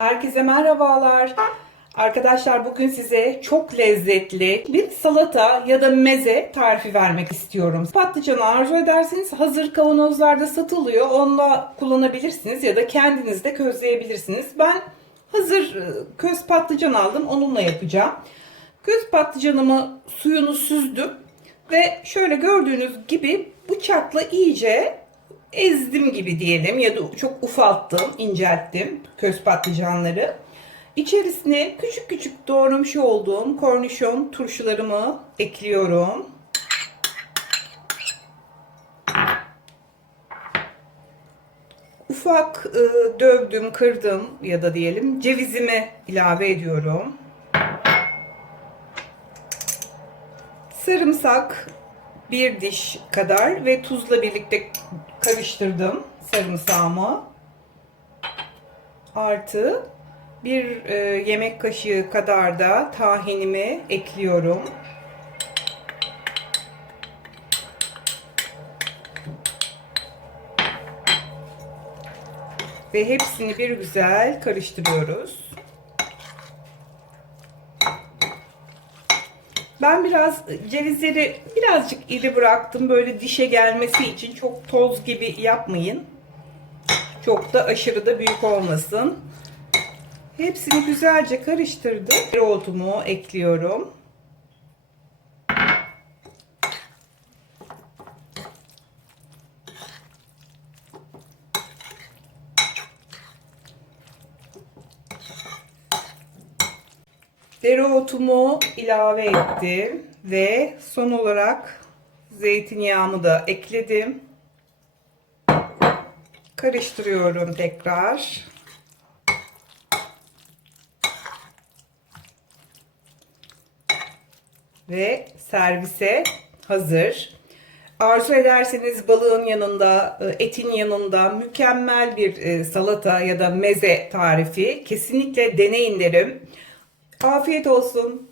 Herkese merhabalar. Arkadaşlar bugün size çok lezzetli bir salata ya da meze tarifi vermek istiyorum. Patlıcanı arzu ederseniz hazır kavanozlarda satılıyor. Onunla kullanabilirsiniz ya da kendiniz de közleyebilirsiniz. Ben hazır e, köz patlıcan aldım. Onunla yapacağım. Köz patlıcanımı suyunu süzdüm ve şöyle gördüğünüz gibi bıçakla iyice ezdim gibi diyelim ya da çok ufalttım, incelttim köz patlıcanları. İçerisine küçük küçük doğramış olduğum kornişon turşularımı ekliyorum. Ufak e, dövdüm, kırdım ya da diyelim cevizimi ilave ediyorum. Sarımsak bir diş kadar ve tuzla birlikte karıştırdım sarımsağımı. Artı bir e, yemek kaşığı kadar da tahinimi ekliyorum. Ve hepsini bir güzel karıştırıyoruz. Ben biraz cevizleri birazcık iri bıraktım. Böyle dişe gelmesi için çok toz gibi yapmayın. Çok da aşırı da büyük olmasın. Hepsini güzelce karıştırdım. Dereotumu ekliyorum. Dereotumu ilave ettim ve son olarak zeytinyağımı da ekledim. Karıştırıyorum tekrar. Ve servise hazır. Arzu ederseniz balığın yanında, e, etin yanında mükemmel bir e, salata ya da meze tarifi kesinlikle deneyin derim. Afiyet olsun.